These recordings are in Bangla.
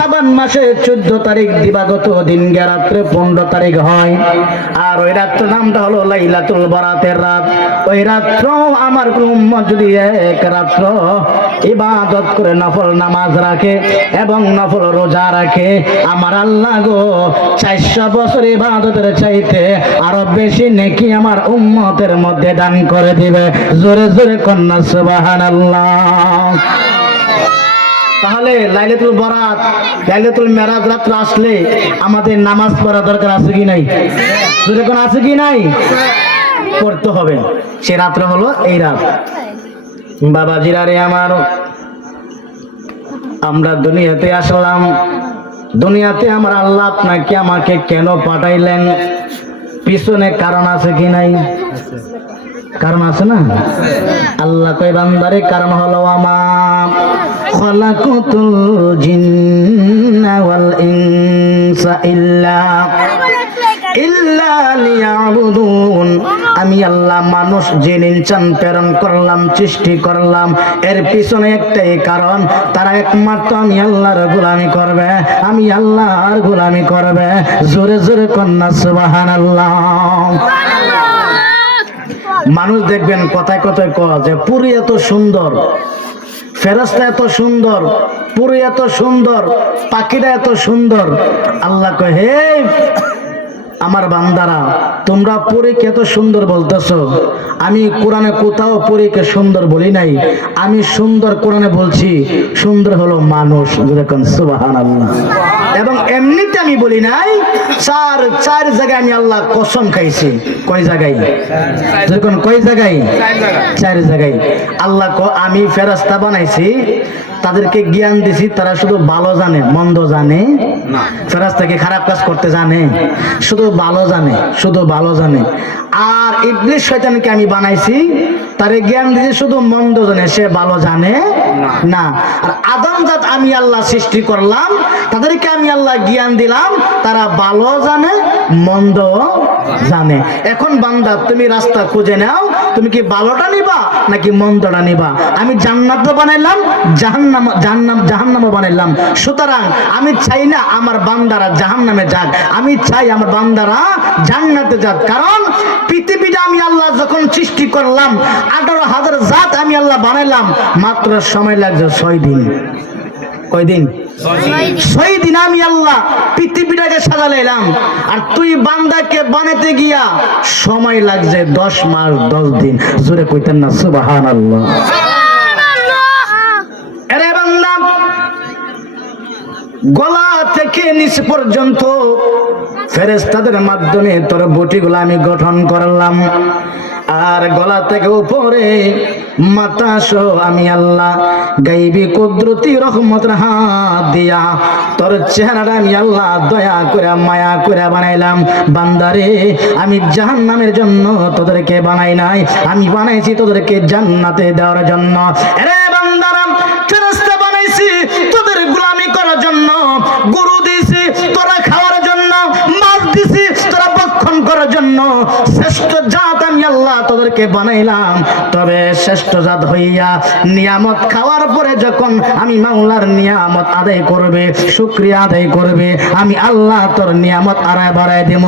শাবান মাসে 14 তারিখ দিবাগত দিন রাত্রে 15 তারিখ হয়। আর ওই রাত্র নামটা হলো লাইলাতুল বরাতের রাত। ওই রাত্র আমার কোন উম্মত যদি এক রাত্র ইবাদত করে নফল নামাজ রাখে এবং নফল রোজা রাখে, আমার আল্লাহ গো 400 বছর ইবাদতের চাইতে আরো বেশি নেকি আমার উম্মতের মধ্যে দান করে দিবে। জোরে জোরে কন্যা সুবহানাল্লাহ। তাহলে লাইলাতুল বরাত, লাইলাতুল মেরাজ রাত্র আসলে আমাদের নামাজ পড়া দরকার আছে কি নাই? জোরে কোন আছে কি নাই? পড়তে হবে। সে রাত্র হলো এই রাত। বাবাজিরা রে আমার, আমরা দুনিয়াতে আসলাম। দুনিয়াতে আমার আল্লাহ আপনাকে আমাকে কেন পাঠাইলেন? পিছনে কারণ আছে কি নাই? কারণ আছে না? আল্লাহ কয় বান্দারে, কারণ হলো আমা খালাকুতুল জিন্না ওয়াল ইনসা ইল্লা লিয়াবুদুন। আমি আল্লাহ মানুষ জিন ইনসান প্রেরণ করলাম, সৃষ্টি করলাম, এর পিছনে একটাই কারণ, তারা একমাত্র আমি আল্লাহর গোলামি করবে, আমি আল্লাহর গোলামি করবে। জোরে জোরে কন্যা সুবহানাল্লাহ। মানুষ দেখবেন কথায় কথায় কয় যে পুরী এত সুন্দর, ফেরেশতা এত সুন্দর, পুরী এত সুন্দর, পাখিরা এত সুন্দর। আল্লাহ কয়, হে আমার বান্দারা, তোমরা পরীকে এত সুন্দর বলতেছো, আমি কোরআনে কোথাও পরীকে সুন্দর বলি নাই। আমি সুন্দর কোরআনে বলছি, সুন্দর হলো মানুষ। যেরকম সুবহানাল্লাহ। এবং এমনিতে আমি বলি নাই, চার জায়গায় আমি আল্লাহ কসম খাইছি। কয় জায়গায়? যেরকম কয় জায়গায়? 4 জায়গায়। আল্লাহ আমি ফেরেশতা বানাইছি, তাদেরকে জ্ঞান দিছি, তারা শুধু ভালো জানে, মন্দ জানে না। ফেরেশতাকে খারাপ কাজ করতে জানে? শুধু ভালো জানে, শুধু ভালো জানে। আর ইবলিস শয়তানকে আমি বানাইছি, তারে জ্ঞান দিছি শুধু মন্দ জানে, সে ভালো জানে না। আর আদম জাত আমি আল্লাহ সৃষ্টি করলাম, তাদেরকে আমি আল্লাহ জ্ঞান দিলাম, তারা ভালো জানে, মন্দ জানে। এখন বান্দা, তুমি রাস্তা খুঁজে নাও, তুমি কি ভালোটা নিবা নাকি মন্দটা নিবা? আমি জান্নাত বানাইলাম, জাহান্নামও বানাইলাম। সুতরাং আমি চাই না আমার বান্দারা জাহান্নামে যাক, আমি চাই আমার বান্দারা জান্নাতে যাক। কারণ পৃথিবীটা আমি আল্লাহ যখন সৃষ্টি করলাম, 18,000 জাত আমি আল্লাহ বানাইলাম, মাত্র সময় লাগছে 6 দিন। কয় দিন? 6 দিন আমি আল্লাহ পৃথিবীটাকে সাজালাম। আর তুই বান্দাকে বানাতে গিয়া সময় লাগছে 10 মাস 10 দিন। জোরে কইতেন না সুবহানাল্লাহ। আরে বান্দা, গলা থেকে নিচ পর্যন্ত ফেরেশতাদের মাধ্যমে তোর বটিগুলো আমি গঠন করলাম। আর গলা থেকে উপরে মাথা সহ আমি আল্লাহ গাইবি কুদরতি রহমতের হাত দিয়া তোর চেহারাটা আমি আল্লাহ দয়া করে মায়া করে বানাইলাম। বান্দারে, আমি জাহান্নামের জন্য তোদেরকে বানাই নাই, আমি বানাইছি তোদেরকে জান্নাতে দেওয়ার জন্য। আরে বান্দারা, ফেরেশতা বানাইছি তোদের গোলামি করার জন্য, গরু দিয়েছি তোরা খাওয়ার জন্য, মাছ দিয়েছি তোরা ভক্ষণ করার জন্য। শ্রেষ্ঠ জাত আমি আল্লাহ তোদেরকে বানাইলাম। তবে শ্রেষ্ঠ জাত হইয়া নিয়ামত খাওয়ার পরে যখন আমি মাওলার নিয়ামত আদায় করবে, শুকরিয়া আদায় করবে, আমি আল্লাহ তোর নিয়ামত আড়ায় বাড়ায় দেব।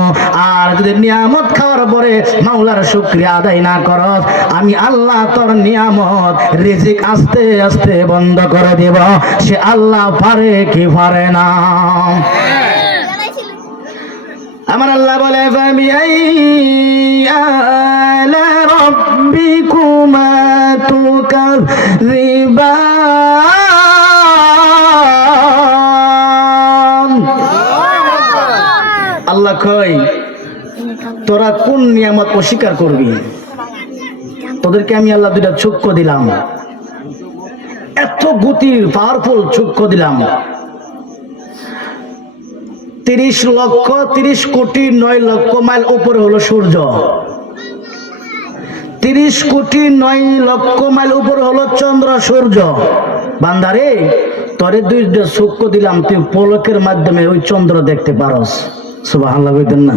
আর যদি নিয়ামত খাওয়ার পরে মাওলার শুকরিয়া আদায় না করস, আমি আল্লাহ তোর নিয়ামত রিজিক আস্তে আস্তে বন্ধ করে দেব। সে আল্লাহ পারে কি পারে না? আমার আল্লাহ বলে, আলা রাব্বিকুমা তুকাযিবান। আল্লাহ কই, তোরা কোন নিয়ামত অস্বীকার করবি? তোদেরকে আমি আল্লাহ 2টা চক্ষু দিলাম, এত গতির পাওয়ারফুল চক্ষু দিলাম। 30 কোটি 9 লক্ষ মাইল উপরে হলো সূর্য, 30 কোটি 9 লক্ষ মাইল উপরে হলো চন্দ্র সূর্য। বান্দারে, তোরে 2টা চক্ষু দিলাম, তুই পলকের মাধ্যমে ওই চন্দ্র দেখতে পারস। সুবহানাল্লাহ কইতেন না?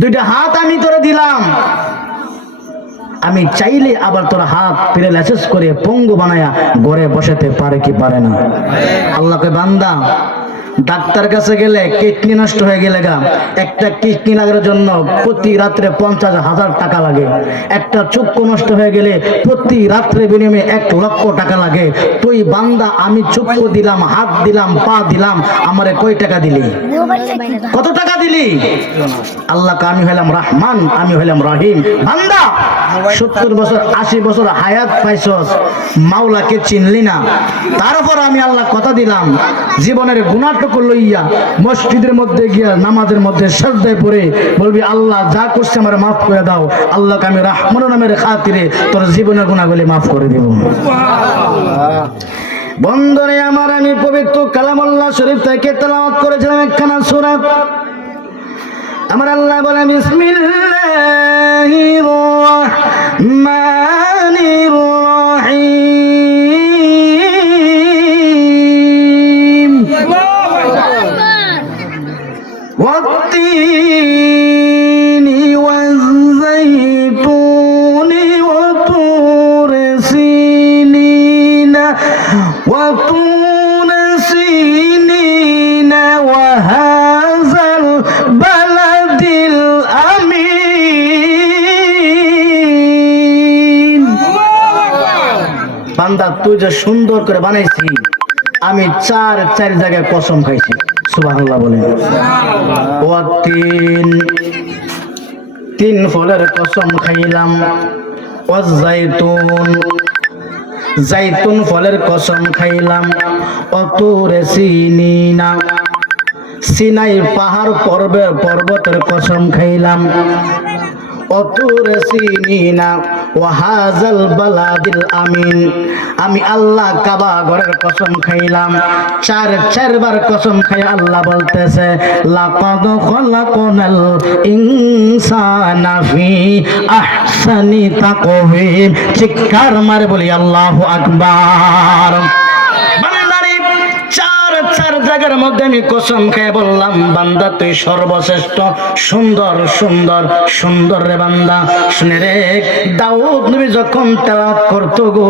2টা হাত আমি তোরে দিলাম, আমি চাইলে আবার তোর হাত প্যারালাইসিস করে পঙ্গু বানায়া ঘরে বসাতে পারে কি পারে না? আল্লাহকে বান্দা ডাক্তার কাছে গেলে কিডনি নষ্ট হয়ে গেলে একটা কিডনি লাগানোর জন্য প্রতি রাত্রে 50,000 টাকা লাগে। একটা চক্ষু নষ্ট হয়ে গেলে প্রতি রাত্রে বিনিময়ে 1,00,000 টাকা লাগে। তুই বান্দা আমি চক্ষু দিলাম, হাত দিলাম, পা দিলাম, আমারে কয় টাকা দিলি? কত টাকা দিলি? আল্লাহকে আমি হইলাম রহমান, আমি হইলাম রহিম। বান্দা 70 বছর 80 বছর হায়াত পাইছস, মাওলাকে চিনলি না। তারপর আমি আল্লাহ কথা দিলাম জীবনের গুনাহটুকু লইয়া মসজিদের মধ্যে গিয়া নামাজের মধ্যে সিজদায় পড়ে বলবি আল্লাহ যা করছে আমার মাফ করে দাও। আল্লাহকে আমি রহমান নামের খাতিরে তোর জীবনের গুনাহগুলি মাফ করে দেব। বন্ধুরে আমার, আমি পবিত্র কালামুল্লাহ শরীফ থেকে তেলাওয়াত করেছিলাম একখানা সূরা। আমার আল্লাহ বলে বিসমিল্লাহির রহমানির রহিম ওয়াত-তিনি ওয়াজ-যাইতুনি ওয়া-তুর সিনিনা ওয়া-তুর সিনিনা ওয়া-হাযাল বালাদিল আমিন। বান্দা তুই যে সুন্দর করে বানাইছি, আমি চার জায়গায় কসম খাইছি। সুবহানাল্লাহ বলেন। তিন ফলের কসম খাইলাম। জাইতুন ফলের কসম খাইলাম। অতুরে সিনিনা সিনাই পাহাড় পর্বতের কসম খাইলাম। অতুরে সিনিনা ওয়াহাজাল বালাদিল আমিন, আমি আল্লাহ কাবা ঘরের কসম খাইলাম। চারবার কসম খাই আল্লাহ বলতেছে লাকাদ খালাকনাল ইনসানা ফি আহসানি তাকওয়িম। চিৎকার মারে বলি আল্লাহু আকবার। চার জায়গার মধ্যে আমি কসম খেয়ে বললাম বান্দা তুই সর্বশ্রেষ্ঠ, সুন্দর সুন্দর সুন্দর রে বান্দা। শুনে রে, দাউদ নবী যখন তেলাওয়াত করতো গো,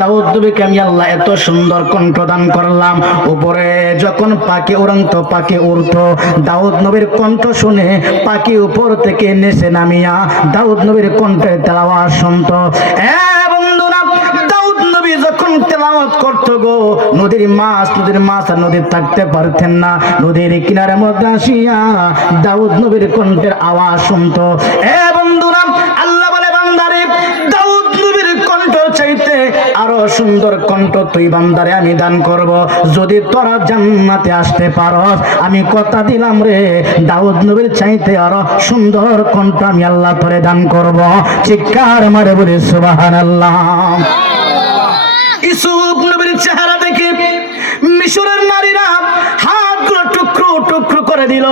দাউদ নবীকে আমি আল্লাহ এত সুন্দর কণ্ঠ দান করলাম। উপরে যখন পাখি উড়ন্ত পাখি উড়তো, দাউদ নবীর কণ্ঠ শুনে পাখি উপর থেকে নিচে নামিয়া দাউদ নবীর কণ্ঠে তেলাওয়াত শুনতো। বন্ধুরা, দাউদ নবী যখন তেলাওয়াত করতো গো, নদীর মাছ আর নদীর থাকতে পারতেন না। নদীর কিনারের মধ্যে আসিয়া দাউদ নবীর কণ্ঠের আওয়াজ শুনতো। বন্ধুরা, আল্লাহ বলে বান্দারে দাউদ নবীর কণ্ঠ চাইতে আরো সুন্দর কণ্ঠ তুই বান্দারে আমি দান করব। যদি তোরা জান্নাতে আসতে পারস, আমি কথা দিলাম রে দাউদ নবীর চাইতে আরো সুন্দর কণ্ঠ আমি আল্লাহ তোরে দান করব। চিৎকার মারে বলে সুবহানাল্লাহ। ইউসুফ নবীর চেহারা দেখে মিশরের নারীরা হাতগুলো টুকরো টুকরো করে দিল।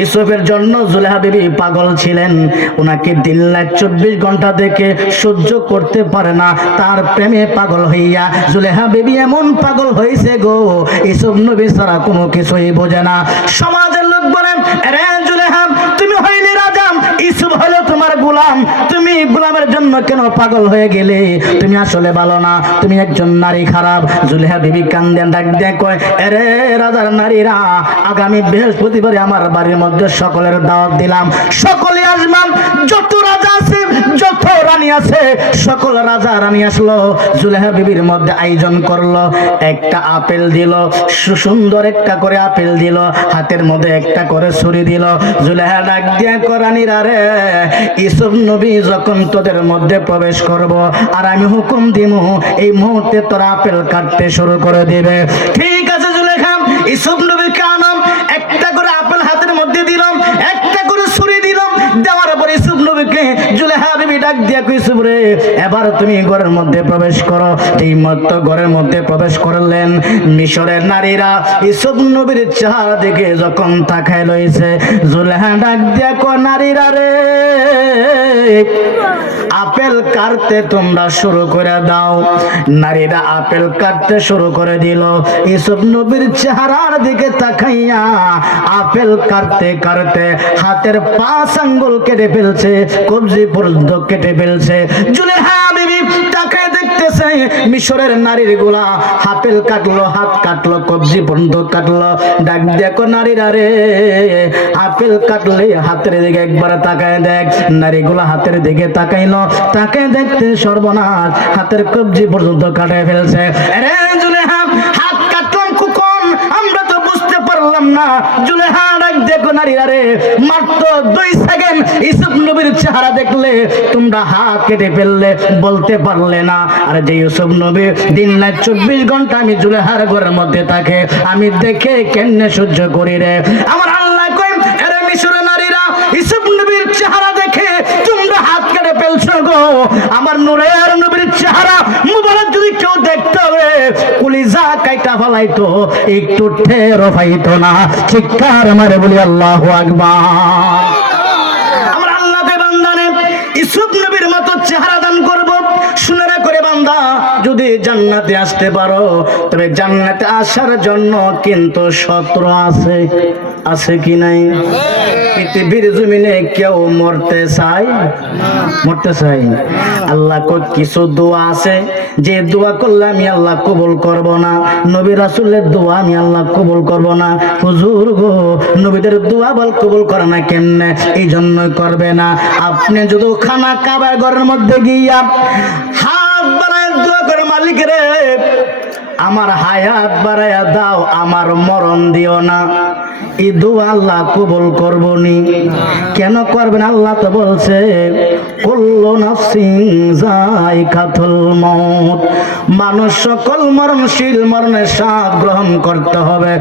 ইউসুফের জন্য জুলেখা বিবি পাগল ছিলেন। ওনাকে 3,24 ঘন্টা দেখে সহ্য করতে পারে না, তার প্রেমে পাগল হইয়া জুলেখা বিবি এমন পাগল হয়েছে গো, ইউসুফ নবী ছাড়া কোনো কিছুই বোঝে না। সমাজের লোক বলেন, রে জুলেখা তুমি হইলে রাজা, ইউসুফ হলো তোমার গোলাম, তুমি গোলামের জন্য কেন পাগল হয়ে গেলে? তুমি আসলে ভালো না, তুমি একজন নারী খারাপ। জুলেখা বিবি কান্দেন ডাক দিয়ে কয়, আরে রাজার নারীরা, আগামী বৃহস্পতিবারে আমার বাড়ির মধ্যে সকলের দাওয়াত দিলাম, সকলে আসবেন। যত রাজা আছে, যত রানী আছে, সকল রাজা রানী আসলো। জুলেখা বিবির মধ্যে আয়োজন করলো। একটা আপেল দিল, সুন্দর একটা করে আপেল দিল, হাতের মধ্যে একটা করে ছুরি দিল। জুলেখা ডাক দিয়ে কয়, রানীরা রে, ইউসুফ নবী যখন তোদের মধ্যে প্রবেশ করব আর আমি হুকুম দিব, এই মুহূর্তে তোরা আপেল কাটতে শুরু করে দিবে। ঠিক আছে জুলেখা, ইউসুফ নবীকে আনাম, একটা করে আপেল হাতের মধ্যে দিলাম, একটা করে ছুরি দিলাম। দেওয়ার পরে ইউসুফ নবীকে জুলেখা বিবি ডাক দিয়া কই, ইউসুফ রে, এবার তুমি ঘরের মধ্যে প্রবেশ করো। এই মত ঘরের মধ্যে প্রবেশ করলেন। মিশরের নারীরা ইউসুফ নবীর চেহারা দেখে যখন তাকায় লইছে, জুলেখা ডাক দিয়া কয়, নারীরা রে, আপেল কাটতে তোমরা শুরু করে দাও। নারীরা আপেল কাটতে শুরু করে দিল। ইউসুফ নবীর চেহারার দিকে তাকাইয়া আপেল কাটতে কাটতে হাতের 5 আঙ্গুল কেটে ফেলছে, কবজি পর্যন্ত কেটে কেটে ফেলছে। জুলেখা বিবি তাকায় দেখতেছে মিশরের নারীর গুলা হাতের কাটলো, হাত কাটলো, কবজি বন্ধ কাটলো। ডাক দেখো নারীরা রে, আপেল কাটলে হাতের দিকে একবার তাকায় দেখ। নারীগুলা হাতের দিকে তাকাইলো, তাকায় দেখতে সর্বনাশ, হাতের কবজি পর্যন্ত কাটায় ফেলছে। আরে জুলেখা, হাত কাটলাম কখন আমরা তো বুঝতে পারলাম না। জুলেখা ডাক দেখো নারীরা রে, মাত্র 2 সেকেন্ড ইউসুফ নবীর চেহারা দেখলে তোমরা হাত কেটে ফেললে, বলতে পারলে না। আর যে ইউসুফ নবী দিন রাত 24 ঘন্টা আমি জুলেখার ঘরের মধ্যে থাকে, আমি দেখে কেমনে সহ্য করি রে। আমার আল্লাহ কই, আরে মিশরের নারীরা ইউসুফ নবীর চেহারা দেখে তোমরা হাত কেটে ফেলছো গো। আমার নূরের নবীর চেহারা মুবারক যদি কেউ দেখতে হবে, কলিজা কাইটা ফলাইতো, একটু টেরও পাইতো না। চিৎকার মারে বলি আল্লাহু আকবার। আমার আল্লাহকে বান্দারে ইউসুফ নবীর মতো চেহারা দান করব। শুনে রে করে বান্দা, যদি জান্নাতে আসতে পারো, তবে জান্নাতে আসার জন্য কিন্তু সত্র আছে, আছে কি নাই? পৃথিবীর জমিনে কেউ মরতে চায়? মরতে চাই? আল্লাহ কই কিছু দোয়া আছে যে দোয়া করলে আমি আল্লাহ কবুল করব না। নবী রাসূলের দোয়া আমি আল্লাহ কবুল করব না। হুজুর গো, নবীদের দোয়া বল কবুল করে না কেমনে? এই জন্যই করবে না। আপনি যদি খানা কাবার ঘরের মধ্যে গিয়া হাত বাড়ায় দোয়া করে, মালিক রে আমার হায়াত বাড়াইয়া দাও, আমার মরণ দিও না, এই দোয়া আল্লাহ কবুল করবনি। কেন করবেন? আল্লাহ তো বলছে কুল্লু নাফসিন যায়কাতুল মউত, মানুষ সকল মরণশীল, মরণের স্বাদ গ্রহণ করতে হবে,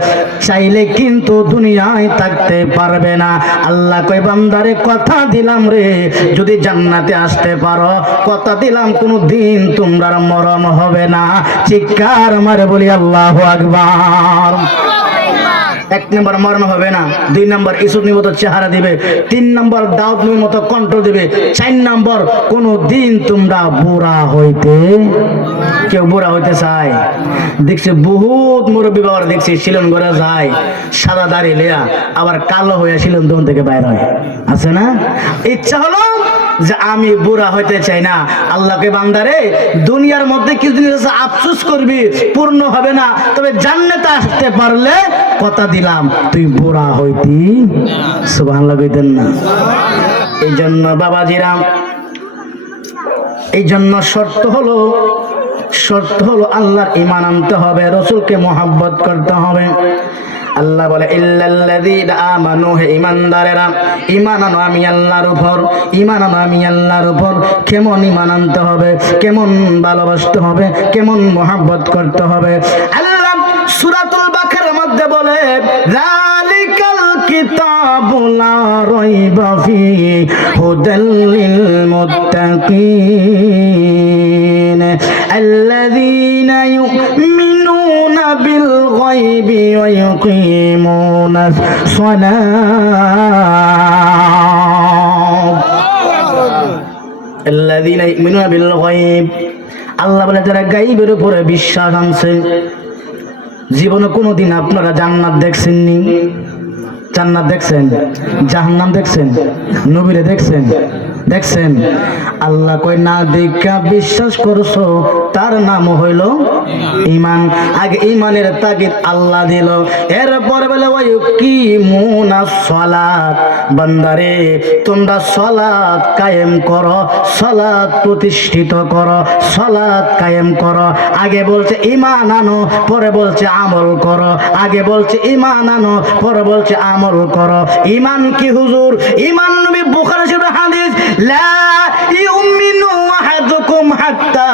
চাইলে কিন্তু দুনিয়ায় থাকতে পারবে না। আল্লাহ কই বান্দারে কথা দিলাম রে, যদি জান্নাতে আসতে পারো, কথা দিলাম কোনো দিন তোমরা মরণ হবে না। চিৎকার মারে বলি আল্লাহু আকবার। 1 নম্বর মরণ হবে না, 2 নম্বর ইউসুফ নবীর মতো চেহারা দিবে, 3 নম্বর দাউদ নবীর মতো কন্ট্রোল দিবে, 4 নম্বর কোনো দিন তোমরা বুড়া হইতে, কেউ বুড়া হইতে চায়? দেখছি বহুত মুরব্বী বাবার দেখছি শিলন করে যায়, সাদা দাড়ি লেয়া, আবার কালো হইয়া শিলন দোন থেকে বাইর হয়, আছে না? ইচ্ছা হলো যে আমি বুড়া হইতে চাই না। আল্লাহকে বান্দারে দুনিয়ার মধ্যে কিছু জিনিস আফসোস করবি, পূর্ণ হবে না, তবে জান্নাতে আসতে পারলে কথা দিলাম তুই বুড়া হইতি। সুবহানাল্লাহ কইতেন না? এই জন্য বাবাজিরা, এই জন্য শর্ত হলো আল্লাহর ঈমান আনতে হবে, রাসূলকে মহব্বত করতে হবে। আল্লাহ বলে ইল্লাল্লাযীনা আমানু, হে ঈমানদারেরা ঈমান আনো আমি আল্লাহর উপর, ঈমান আনো আমি আল্লাহর উপর। কেমন ঈমান আনতে হবে, কেমন ভালোবাসতে হবে, কেমন মহব্বত করতে হবে? আল্লাহ সূরাতুল বাকারার মধ্যে বলে যালিকাল কিতাবু লা রাইবা ফীহি হুদাল লিল মুত্তাকিন আল্লাযীনা ইউমিনুনা বিল গায়বি ওয়া ইউকিমুনাস সালাত। আল্লাযীনা ইউমিনুনা বিল গায়ব, আল্লাহ বলে যারা গায়বের উপরে বিশ্বাস আনছে। জীবনে কোনোদিন আপনারা জান্নাত দেখছেননি? জান্নাত দেখছেন? জাহান্নাম দেখছেন? নবীরে দেখছেন? দেখছেন? আল্লাহ কয় না দেখা বিশ্বাস করছো, তার নাম হইল ঈমান। আগে ঈমানের তাগিদ আল্লাহ দিল, এরপর বলে ওই কি মুনাস সালাত, বান্দারে তোমরা সালাত কায়েম করো, সালাত প্রতিষ্ঠিত করো, সালাত কায়েম করো। আগে বলছে ঈমান আনো, পরে বলছে আমল করো। আগে বলছে ঈমান আনো, পরে বলছে আমল করো। ঈমান কি হুজুর? ঈমান নবী বুখারী শরীফের হাদিস, লা ইউমিনু আহাদুকুম হাত্তা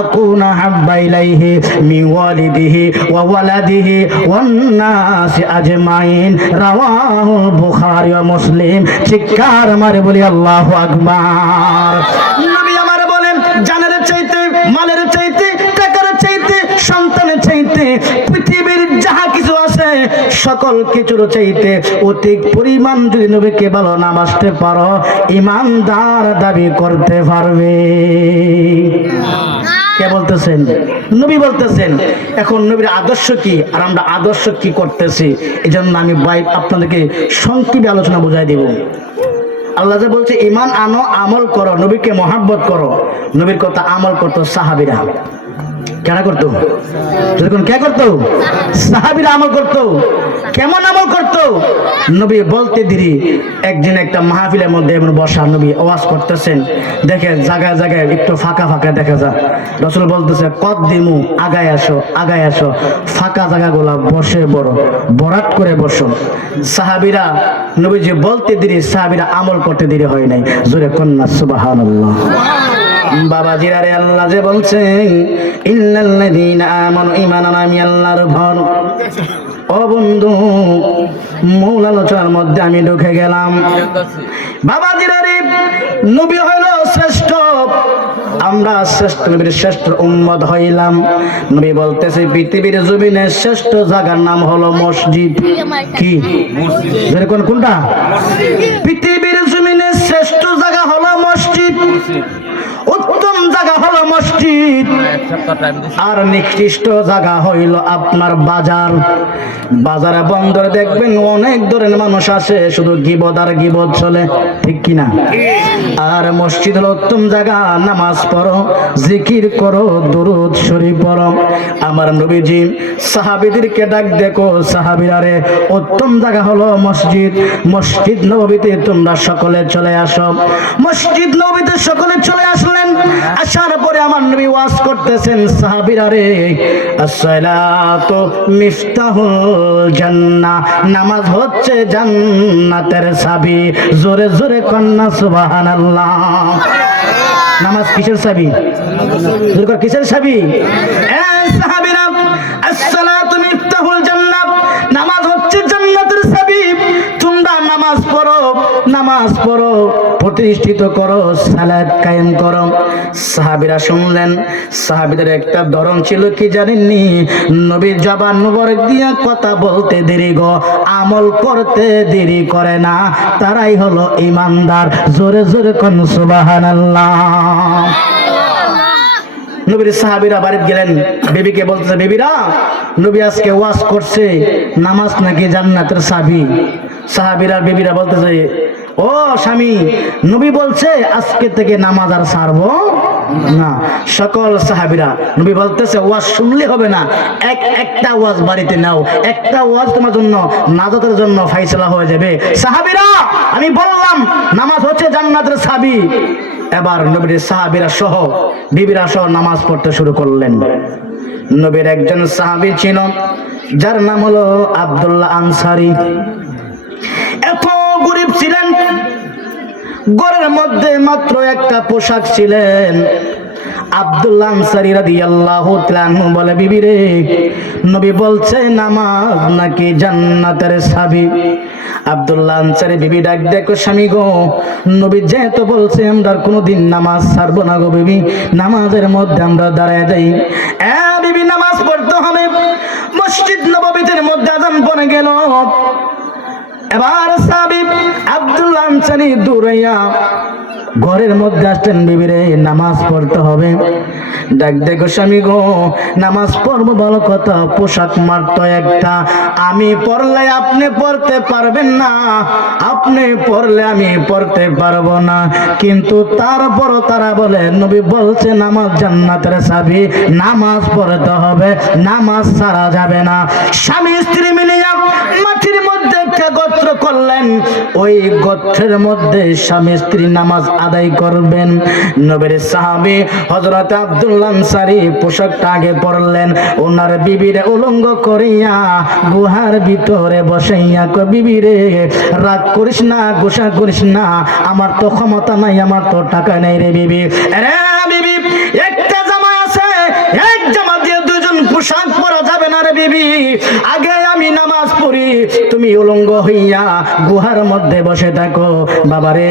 আকুনা হাব্বা ইলাইহি মিন ওয়ালিদিহি ওয়া ওয়ালাদিহি ওয়ান নাসি আজমাইন, রাওয়াহুল বুখারী ওয়া মুসলিম। চিৎকার মারে বলি আল্লাহু আকবার। নবী আমার বলেন জানের চাইতে, মালের চাইতে, টাকার চাইতে, সন্তানের চাইতে, পৃথিবীর যাহা কিছু আছে সকল কিছুর চাইতে অধিক পরিমাণ যদি নবীকে ভালো না বাসতে পারো, ঈমানদার দাবি করতে পারবে? কে বলতেছেন? নবী বলতেছেন। এখন নবীর আদর্শ কি আর আমরা আদর্শ কি করতেছি, এই জন্য আমি আপনাদেরকে সংক্ষেপে আলোচনা বুঝাই দেব। আল্লাহ যে বলছে ঈমান আনো, আমল করো, নবীকে মহব্বত করো, নবীর কথা আমল করতো সাহাবীরা। কেনা করতো? যখন কে করতো? সাহাবীরা আমল করতো। কেমন আমল করতো? নবী বলতে দেরি, একদিন একটা মাহফিলের মধ্যে এমন বসা, নবী ওয়াজ করতেছেন, দেখে জায়গায় জায়গায় একটু ফাঁকা ফাঁকা দেখা যায়। রাসূল বলতেছে কদ্দিমু, আগায় আসো, আগায় আসো, ফাঁকা জায়গাগুলা বসে বড় বরাত করে বসো। সাহাবীরা, নবী যে বলতে দেরি, সাহাবীরা আমল করতে দেরি হয় নাই। জোরে কন্যা সুবহানাল্লাহ। বাবাজিরা রে, আল্লাহ যে বলছেন ইন্নাল্লাযীনা আমানু, ঈমান আনা আমি আল্লাহর ভর। ও বন্ধু, মূল আলোচনার মধ্যে আমি ঢুকে গেলাম। বাবাজিরা রে, নবী হইল শ্রেষ্ঠ, আমরা শ্রেষ্ঠ নবীর শ্রেষ্ঠ উম্মত হইলাম। নবী বলতেছে পৃথিবীর জমিনের শ্রেষ্ঠ জায়গার নাম হলো মসজিদ। কি যেরকম কোনটা? পৃথিবীর জমিনের শ্রেষ্ঠ জায়গা হলো মসজিদ, উত্তম জায়গা হলো মসজিদ। আর নিকৃষ্ট জায়গা হইল আপনার বাজার। বাজারে বন্দরে দেখবেন অনেক ধরনের মানুষ আসে, শুধু গীবত আর গীবত চলে, ঠিক কিনা? আর মসজিদ হলো উত্তম জায়গা, নামাজ পড়ো, জিকির করো, দুরূদ শরীফ পড়ো। আমার নবীজি সাহাবীদেরকে ডাক দেখো, সাহাবীরা রে, উত্তম জায়গা হলো মসজিদ। মসজিদ নববীতে তোমরা সকলে চলে আসো। মসজিদ নববীতে সকলে চলে আসলেন। আসার পরে আমার নবী ওয়াজ করতেছেন, সাহাবীরা রে, আসসালাতু মিফতাহুল জান্নাহ, নামাজ হচ্ছে জান্নাতের চাবি। জোরে জোরে কন্না সুবহানাল্লাহ। নামাজ কিসের চাবি? কিসের চাবি? সাহাবীরা, আসসালাতু মিফতাহুল জান্নাহ, নামাজ হচ্ছে জান্নাতের চাবি। তোমরা নামাজ পড়ো, নামাজ পড়ো, প্রতিষ্ঠিত করো, সালাত কায়েম করো। সাহাবীরা শুনলেন। সাহাবীদের একটা ধরন ছিল কি জানেননি? নবীর জবান মুবারক দিয়া কথা বলতে দেরি গো, আমল করতে দেরি করে না, তারাই হলো ঈমানদার। জোরে জোরে কোন সুবহানাল্লাহ। নবীর সাহাবীরা বাড়িতে গেলেন, বিবিকে বলতেছে, বিবিরা, নবী আজকে ওয়াজ করছে নামাজ নাকি জান্নাতের চাবি। সাহাবীরা বিবিরা বলতেছে, ও স্বামী, নবী বলছে আজকে থেকে নামাজ আর ছাড়বো না। সকল সাহাবীরা, নবী বলতেছে ওয়াজ শুনলে হবে না, একটা ওয়াজ বাড়িতে নাও, একটা ওয়াজ তোমার জন্য নাজাতের জন্য ফাইসলা হয়ে যাবে। সাহাবীরা, আমি বললাম নামাজ হচ্ছে জান্নাতের চাবি। এবার নবীর সাহাবীরা সহ বিবিরা সহ নামাজ পড়তে শুরু করলেন। নবীর একজন সাহাবী ছিল, যার নাম হলো আব্দুল্লাহ আনসারী। এত গরিব ছিলেন, ঘরের মধ্যে মাত্র একটা পোশাক ছিলেন। আব্দুল্লাহ আনসারী রাদিয়াল্লাহু তাআলা আনহু বলে, বিবি রে, নবী বলছে নামাজ নাকি জান্নাতের চাবি। আব্দুল্লাহ আনসারী বিবি ডাক দেখো, স্বামী গো, নবী যেহেতু বলছে আমরা কোনোদিন নামাজ ছাড়বো না গো বিবি, নামাজের মধ্যে আমরা দাঁড়ায় যাই। বিবি, নামাজ পড়তে হবে। মসজিদ নববীতে মধ্যে আযান পড়ে গেল। এবার সাহাবী আব্দুল্লাহ আনসারী দৌড়াইয়া ঘরের মধ্যে আসলেন, বিবিরে নামাজ পড়তে হবে। ডাক দেখো, স্বামী গো, নামাজ পড়বো ভালো কথা, পোশাক মাত্র একটা, আমি পড়লে আপনি পড়তে পারবেন না, আপনি পড়লে আমি পড়তে পারবো না। কিন্তু তারপরও তারা বলে, নবী বলছে নামাজ জান্নাতের চাবি, নামাজ পড়তে হবে, নামাজ ছাড়া যাবে না। স্বামী স্ত্রী মিলিয়া মাটির মধ্যে একটা গোত্র করলেন, ওই গোত্রের মধ্যে স্বামী স্ত্রী নামাজ আদায় করবেন। নবীর সাহাবী হযরত আব্দুল্লাহ আনসারী পোশাকটা আগে পরলেন, ওনার বিবিরে উলঙ্গ করিয়া গুহার ভিতরে বসাইয়া কই, বিবিরে রাগ করিস না, গোসা করিস না, আমার তো ক্ষমতা নাই, আমার তো টাকা নাই রে বিবি। আরে বিবি, একটা জামা আছে, এক জামা দিয়ে দুজন পোশাক পরা যাবে না রে বিবি। আগে আমি নামাজ পড়ি, তুমি উলঙ্গ হইয়া গুহার মধ্যে বসে থাকো। বাবারে,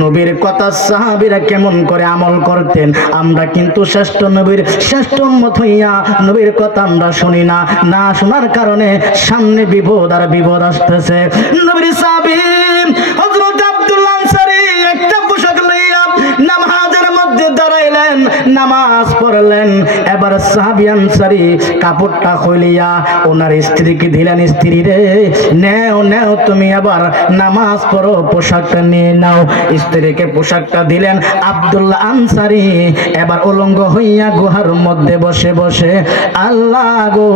নবীর কথা সাহাবীরা কেমন করে আমল করতেন, আমরা কিন্তু শ্রেষ্ঠ নবীর শ্রেষ্ঠ উম্মত হইয়া নবীর কথা আমরা শুনি না। না শোনার কারণে সামনে বিপদ আর বিপদ আসতেছে। নবীর সাহাবী হযরত আব্দুল্লাহ আনসারী একটা পোশাক লইয়া নামাজের মধ্যে দাঁড়াইলেন। নামাজ পড়লেন। এবার সাহাবী আনসারী কাপড়টা খুলিয়া ওনার স্ত্রীকে দিলেন, স্ত্রী রে নেও নেও তুমি আবার নামাজ পড়ো, পোশাকটা নিয়ে নাও। স্ত্রীকে পোশাকটা দিলেন। আব্দুল্লাহ আনসারী এবার উলঙ্গ হইয়া গুহার মধ্যে বসে বসে আল্লাহ গো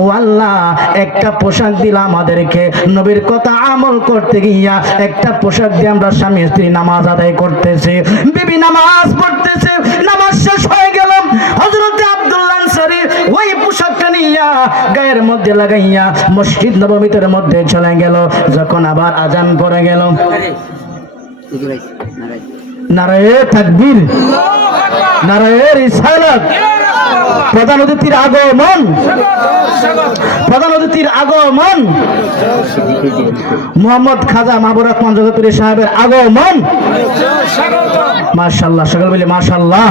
ও আল্লাহ, একটা পোশাক দিলা আমাদেরকে, নবীর কথা আমল করতে গিয়া একটা পোশাক দিয়ে আমরা স্বামী স্ত্রী নামাজ আদায় করতেছি, বিবি নামাজ পড়তেছে। নামাজ শেষ হয়ে গেল, হযরতে আব্দুল্লাহ আনসারী ওই পোশাকটা নিয়া গায়ের মধ্যে লাগাইয়া মসজিদ নববীর মধ্যে চলে গেল। যখন আবার আজান পড়ে গেল, নারায়ে তাকবীর, নারায়ে রিসালাত, প্রধান অতিথির আগমন, প্রধান অতিথির আগমন, মোহাম্মদ খাজা মাহবুব রহমান জগতুরি সাহেবের আগমন। মাশাআল্লাহ, সকল বলি মাশাআল্লাহ।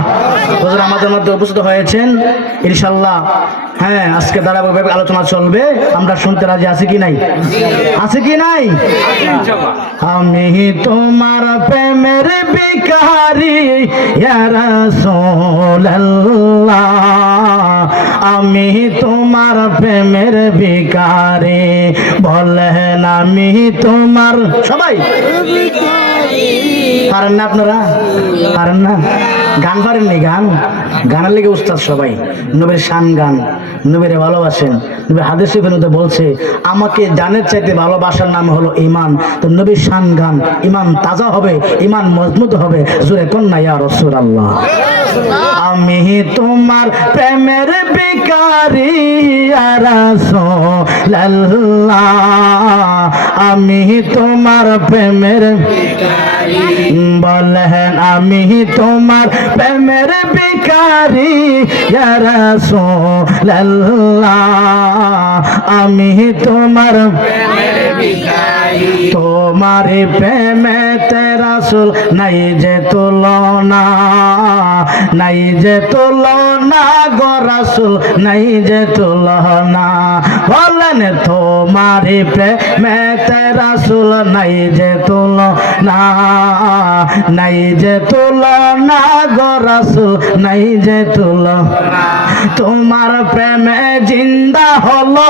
হুজুর আমাদের মধ্যে উপস্থিত হয়েছেন ইনশাআল্লাহ। হ্যাঁ, আজকে ধারাবাহিক আলোচনা চলবে, আমরা শুনতে রাজি আছি কি নাই? আছে কি নাই? আমি তোমার প্রেমের ভিখারি ইয়া রাসূলুল্লাহ, আমি তোমার প্রেমের ভিখারি, বলেন আমি তোমার। সবাই পারেন না? আপনারা পারেন না? গান পারেননি? গান গানের লেগে উস্তাদ সবাই। নবীর শান গান, নবীরে ভালোবাসেন। নবী হাদিস শরীফের মধ্যে বলছে আমাকে জানের চাইতে ভালোবাসার নাম হলো ঈমান। তো নবীর শান গান, ঈমান তাজা হবে, ঈমান মজবুত হবে। জোরে কন্যা ইয়া রাসূলুল্লাহ। আমি তোমার প্রেমের ভিখারি ইয়া রাসূলুল্লাহ, আমি তোমার প্রেমের ভিখারি, বলেন আমি তোমার প্রেমের ভিখারি ইয়া রাসূলুল্লাহ, আমি তোমার প্রেমের ভিখারি, তোমার প্রেমেতে রাসূল নাই যে তুলনা, নাই যে তুলনা গো রাসূল, নাই যে তুলনা, বলেন তোমার প্রেমেতে রাসূল নাই যে তুলনা, নাই যে তুলনা গো রাসূল, নাই যে তুলনা, তোমার প্রেমে জিন্দা হলো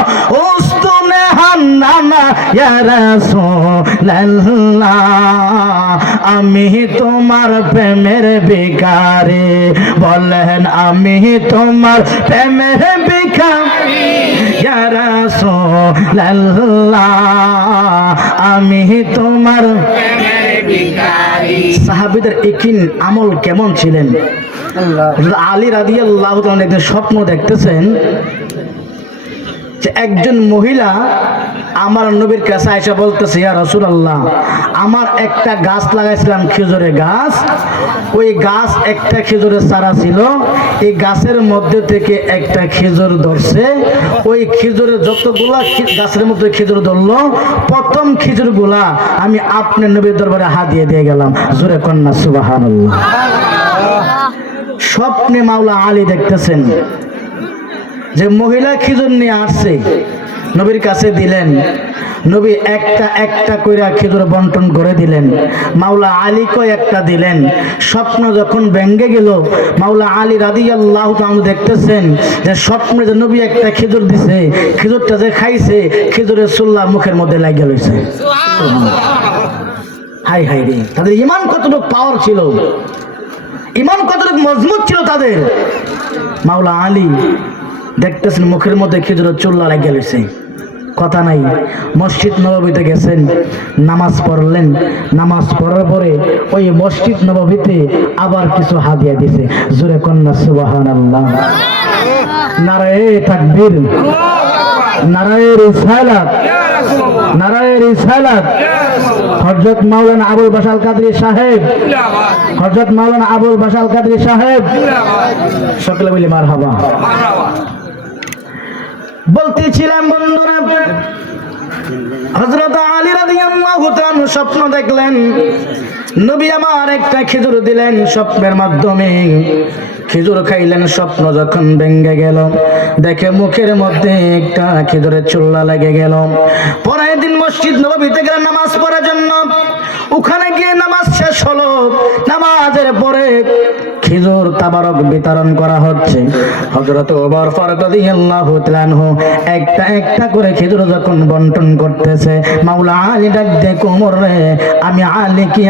উস্তুনে হান্নানা ইয়া রাসূলুল্লাহ, আমি তোমার প্রেমের ভিখারি, বলেন আমি তোমার প্রেমের ভিখারি ইয়া রাসূলুল্লাহ, আমি তোমার প্রেমের ভিখারি। সাহাবীদের ইকিন আমল কেমন ছিলেন? আলী রাদিয়াল্লাহু তাআলা একদিন স্বপ্ন দেখতেছেন যে একজন মহিলা আমার নবীর কাছে আয়েশা বলতেছে ইয়া রাসূলুল্লাহ, আমার একটা গাছ লাগাইছিলাম, খেজুরের গাছ, ওই গাছ একটা খেজুরের চারা ছিল, এই গাছের মধ্যে থেকে একটা খেজুর ধরছে, ওই খেজুরের যতগুলা গাছের মধ্যে খেজুর ধরলো, প্রথম খেজুরগুলা আমি আপনার নবীর দরবারে হাদিয়া দিয়ে গেলাম। জোরে কন্যা সুবহানাল্লাহ। স্বপ্নে মাওলা আলী দেখতেছেন যে মহিলা খেজুর নিয়ে আসছে, নবীর কাছে দিলেন, নবী একটা একটা কইরা খেজুর বন্টন করে দিলেন, মাওলা আলীকে একটা দিলেন। স্বপ্ন যখন ভেঙ্গে গেল, মাওলা আলী রাদিয়াল্লাহু তাআলা দেখতেছেন যে স্বপ্নে যে নবী একটা খেজুর দিছে, খেজুরটা যে খাইছে, খেজুরের সুল্লা মুখের মধ্যে লাগিয়ে লইছে। হাই হাই রে, তাদের ঈমান কতটুকু পাওয়ার ছিল, ঈমান কতটুকু মজবুত ছিল তাদের। মাওলা আলী দেখতেছেন মুখের মধ্যে খেজুরের চুল্লা লাগিয়ে লইছে, কথা নাই। মসজিদ নববীতে গেছেন, নামাজ পড়লেন, নামাজ পড়ার পরে ওই মসজিদ নববীতে আবার কিছু হাদিয়া দিছে। জোরে কন্যা সুবহানাল্লাহ। নারায়ে তাকবীর, নারায়ে রিসালাত, নারায়ে রিসালাত। হযরত মাওলানা আবুল বাশার কাদরী সাহেব, হযরত মাওলানা আবুল বাশার কাদরী সাহেব, সকলে বলি মারহাবা। বলতেছিলাম বন্ধুরা, হযরত আলী রাদিয়াল্লাহু তাআলা স্বপ্ন দেখলেন, নবী আমার একটা খেজুর দিলেন, স্বপ্নের মাধ্যমে খেজুর খাইলেন। স্বপ্ন যখন ভেঙে গেল, দেখে মুখের মধ্যে একটা খেজুরের চুল্লা লেগে গেল। পরের দিন মসজিদ নববীতে গেলেন নামাজ পড়ার জন্য। ওখানে গিয়ে নামাজ শেষ হলো, নামাজের পরে খেজুর তাবারক বিতরণ করা হচ্ছে। হযরত ওমর ফারুক রাদিয়াল্লাহু তাআলা আনহু একটা একটা করে খেজুর যখন বন্টন করতেছে, মাওলা আলী ডাক দেখো ওমর রে, আমি আলী কি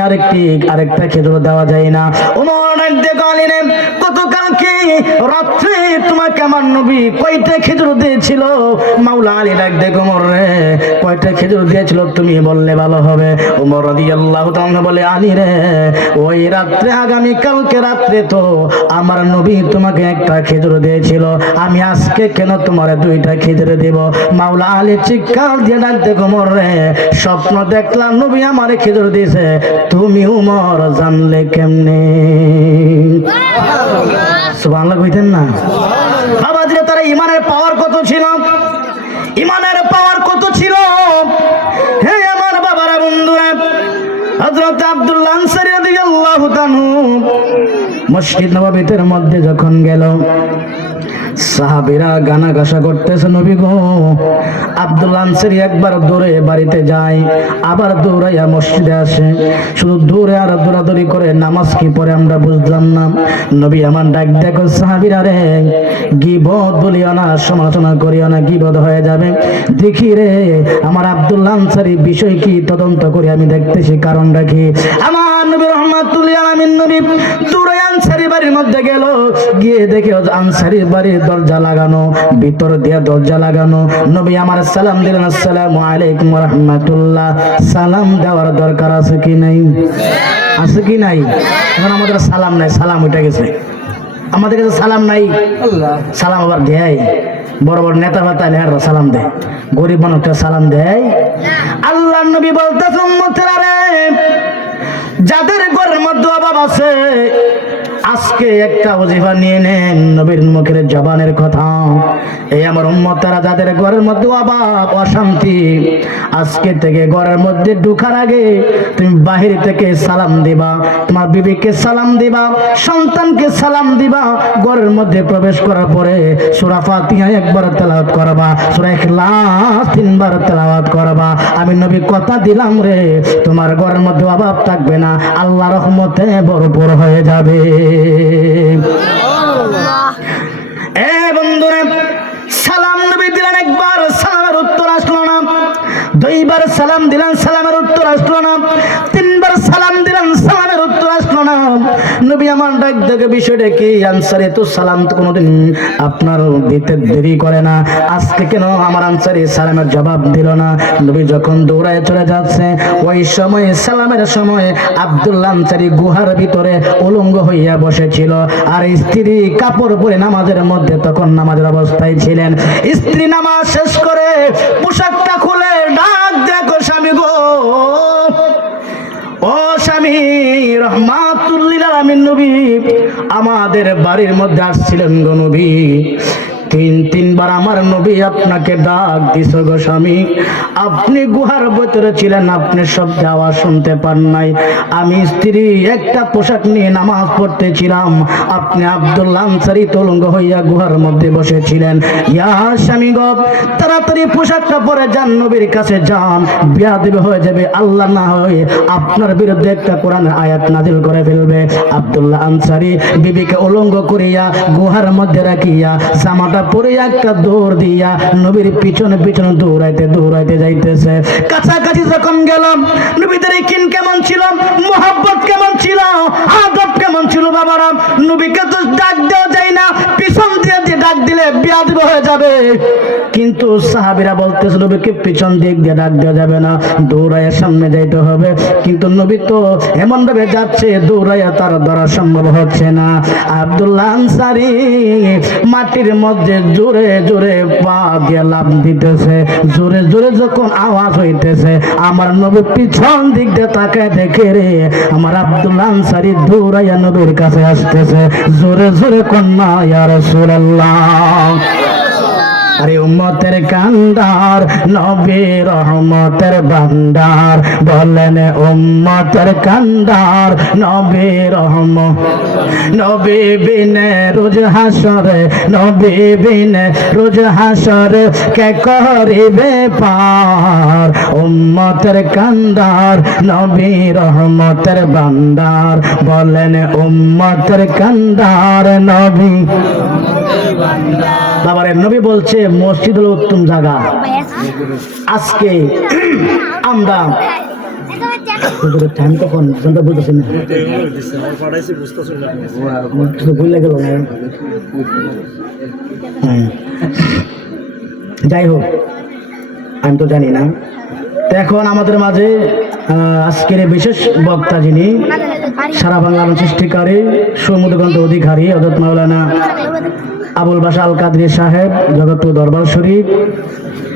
আরেকটা খেজুর দেওয়া যায় না? ওমর ডাক দেখো আলী রে, গতকালকে রাত্রে তোমাকে আমার নবী কয়টা খেজুর দিয়েছিল? মাওলা আলী ডাক দেখো ওমর রে, কয়টা খেজুর দিয়েছিল তুমি বললে ভালো হবে। ওমর রাদিয়াল্লাহু তাআলা বলে, আলী রে, ওই রাত্রে আগামী কালকে রাত্রে তো আমার নবী তোমাকে একটা খেজুর দিয়েছিল, আমি আজকে কেন তোমার দুইটা খেজুর দেব? মাওলা আলী চিৎকার দিয়ে ডাক দেখো ওমর রে, স্বপ্ন দেখলাম নবী আমারে খেজুর দিয়েছে, তুমি ওমর জানলে কেমনে? সুবহানাল্লাহ কইতেন না? বাবাজি তারা ইমানের পাওয়ার কত ছিল, ইমানের পাওয়ার কত ছিল। হে আমার বাবারা, বন্ধুরা, হযরত আব্দুল্লাহ আনসারী রাদিয়াল্লাহু তাআলা মসজিদ নববীর মধ্যে যখন গেল, সাহাবীরা গানা গাসা করতেছে, নবী গো। আব্দুল্লাহ আনসারী একবার দৌড়ে বাড়িতে যায়, আবার দৌড়াইয়া মসজিদে আসে, শুধু দৌড়ে আর দৌড়াদৌড়ি করে, নামাজ কি পড়ে আমরা বুঝলাম না। নবী আমার ডাক দেখো, সাহাবীরা রে, গীবত বলিও না, সমালোচনা করিও না, গীবত হয়ে যাবে। দেখি রে আমার আব্দুল্লাহ আনসারী বিষয় কি, তদন্ত করে আমি দেখতেছি কারণটা কি। আমার নবী রাহমাতুল্লিল আলামিন নবী দৌড়ে আনসারী বাড়ির মধ্যে গেল, গিয়ে দেখে আনসারী বাড়ির দরজা লাগানো, ভিতর দিয়ে দরজা লাগানো। নবী আমার সালাম দিলেন, আসসালামু আলাইকুম ওয়া রাহমাতুল্লাহ। সালাম দেওয়ার দরকার আছে কি নাই? আছে কি নাই? এখন আমাদের সালাম নাই, সালাম উঠে গেছে, আমাদের কাছে সালাম নাই। সালাম আবার দেয় বড় বড় নেতা ফেতা নেহারা সালাম দেয়, গরিব মানুষটা সালাম দেয়? আল্লাহর নবী বলতেছে, উম্মতেরা রে, যাদের ঘরের মধ্যে অভাব আছে আজকে একটা ওজিফা নিয়ে নেন, নবীর মুখের জবানের কথা। এই আমার উম্মতেরা, যাদের ঘরের মধ্যে অভাব অশান্তি, আজকে থেকে ঘরের মধ্যে ঢোকার আগে তুমি বাহির থেকে সালাম দিবা, তোমার বিবিকে সালাম দিবা, সন্তানকে সালাম দিবা। ঘরের মধ্যে প্রবেশ করার পরে সূরা ফাতিহা একবার তেলাওয়াত করবা, সূরা ইখলাস 3 বার তেলাওয়াত করবা। আমি নবী কথা দিলাম রে, তোমার ঘরের মধ্যে অভাব থাকবে না, আল্লাহ রহমতে ভরপুর হয়ে যাবে। এ বন্ধুরা, সালাম নবী দিলেন একবার, সালামের উত্তর আসলো না। 2 বার সালাম দিলেন, সালামের উত্তর আসলো না। 3 বার সালাম দিলেন, সালামের উত্তর আসলো না। নবী আমার ডাক দেখে, বিষয়টা কি? আনসারী তো সালাম তো কোনোদিন আপনার দিতে দেরি করে না, আজকে কেন আমার আনসারী সালামের জবাব দিল না? নবী যখন দৌড়ায় চলে যাচ্ছে, ওই সময় সালামের সময় আব্দুল্লাহ আনসারী গুহার ভিতরে উলঙ্গ হইয়া বসেছিল, আর স্ত্রী কাপড় পরে নামাজের মধ্যে তখন নামাজের অবস্থায় ছিলেন। স্ত্রী নামাজ শেষ করে পোশাকটা খুলে ডাক দেখো, স্বামী গো, ও স্বামী, রাহমাতুল্লিল আলামিন নবী আমাদের বাড়ির মধ্যে আসছিলেন গো নবী। 3 বার আমার নবী আপনাকে ডাক দিছে গো স্বামী, আপনি গুহার ভিতরে ছিলেন, আপনি শব্দ আওয়াজ শুনতে পান নাই। আমি স্ত্রী একটা পোশাক নিয়ে নামাজ পড়তেছিলাম, আপনি আব্দুল্লাহ আনসারী উলঙ্গ হইয়া গুহার মধ্যে বসেছিলেন। ইয়া স্বামী গো, তাড়াতাড়ি পোশাকটা পরে যান, নবীর কাছে যান, বেয়াদবি হয়ে যাবে, আল্লাহ না হয় আপনার বিরুদ্ধে একটা কোরআনের আয়াত নাজিল করে ফেলবে। আব্দুল্লাহ আনসারী বিবিকে উলঙ্গ করিয়া গুহার মধ্যে রাখিয়া জামাটা পরে একটা দৌড় দিয়া নবীর পিছনে পিছনে দৌড়াইতে দৌড়াইতে যাইতেছে। কাছাকাছি যখন গেলাম, নবীদের কিন কেমন ছিল, মোহাব্বত কেমন ছিল, আদব কেমন ছিল বাবারা। নবীকে তো ডাক দেওয়া যায় না, পিছন দিয়ে ডাক দিলে বেয়াদবি হয়ে যাবে, কিন্তু সাহাবীরা বলতেছে নবীকে পিছন দিক দিয়ে ডাক দেওয়া যাবে না, দৌড়াইয়া সামনে যাইতে হবে। কিন্তু নবী তো এমন ভাবে যাচ্ছে, দৌড়াইয়া তার দ্বারা সম্ভব হচ্ছে না। আব্দুল্লাহ আনসারী মাটির মধ্যে জোরে জোরে পা দিয়ে লাফ দিতেছে, জোরে জোরে যখন আওয়াজ হইতেছে, আমার নবী পিছন দিক দিয়ে তাকায় দেখে রে, আমার আব্দুল্লাহ আনসারী দৌড়াইয়া নবীর কাছে আসতেছে, জোরে জোরে কন্যা ইয়া রাসূলুল্লাহ। আরে উম্মতের কান্দার নবী রহমতের ভান্ডার বলেন উম্মতের কান্দার নবী রহমত নবী বিনে রোজ হাসরে নবী বিনে রোজ হাসরে কে করিবে পার উম্মতের কান্দার নবী রহমতের ভান্ডার বলেন উম্মতের কান্দার নবী বাবারে নবী বলছে মসজিদ হলো উত্তম জায়গা আজকে আমরা টাইম কখন বুঝতেছি না ভুলে গেল না যাই হোক আমি তো জানি না তো এখন আমাদের মাঝে আজকের বিশেষ বক্তা যিনি সারা বাংলার সৃষ্টিকারী সমুদ্রগ্রন্থ অধিকারী হযরত মাওলানা আবুল বাশা আল কাদরি সাহেব জগৎপুর দরবার শরীফ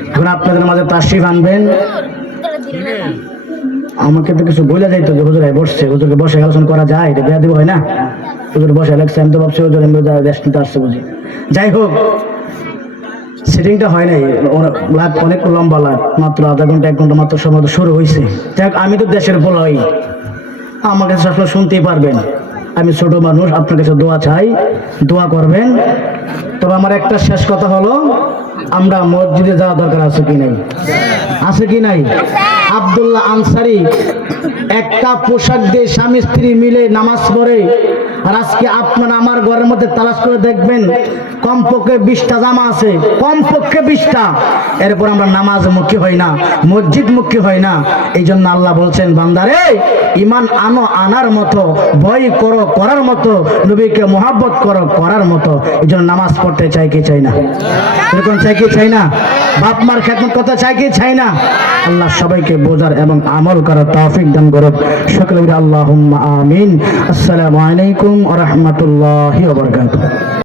এখন আপনাদের মাঝে তাশরিফ আনবেন আমাকে তো কিছু বলে যাইতো যে হুজুর বসছে হুজুরকে বসে আলোচনা করা যায় এটা বেয়া দিব হয় না হুজুর বসে লাগছে আমি তো ভাবছি হুজুর দেশ নিতে আসছে বুঝি যাই হোক সিটিংটা হয় নাই অনেক লম্বা লাগ মাত্র আধা ঘন্টা 1 ঘন্টা মাত্র সময় শুরু হয়েছে যাই আমি তো দেশের বলাই আমার কাছে সবসময় শুনতেই পারবেন আমি ছোট মানুষ আপনার কাছে দোয়া চাই দোয়া করবেন তবে আমার একটা শেষ কথা হলো আমরা মসজিদে যাওয়া দরকার আছে কি নাই আছে কি নাই আব্দুল্লাহ আনসারী একটা পোশাক দিয়ে স্বামী স্ত্রী মিলে নামাজ পড়ে আর আজকে আপনারা আমার ঘরের মধ্যে তালাশ করে দেখবেন কমপক্ষে 20টা জামা আছে কমপক্ষে 20টা এরপর আমরা নামাজ মুখী হই না মসজিদ মুখী হই না এই জন্য আল্লাহ বলছেন বান্দারে ইমান আনো আনার মতো ভয় করো করার মতো নবীকে মোহাব্বত করো করার মতো এই জন্য নামাজ পড়তে চাই কি চাই না এরকম চাই কি চাই না বাপ মার খেদমত করতে চাই কি চাই না আল্লাহ সবাইকে বোঝার এবং আমল করার তৌফিক দান করুন সকলে আল্লাহুম্মা আমিন আসসালামু আলাইকুম ওয়া রাহমাতুল্লাহি ওয়া বারাকাতুহু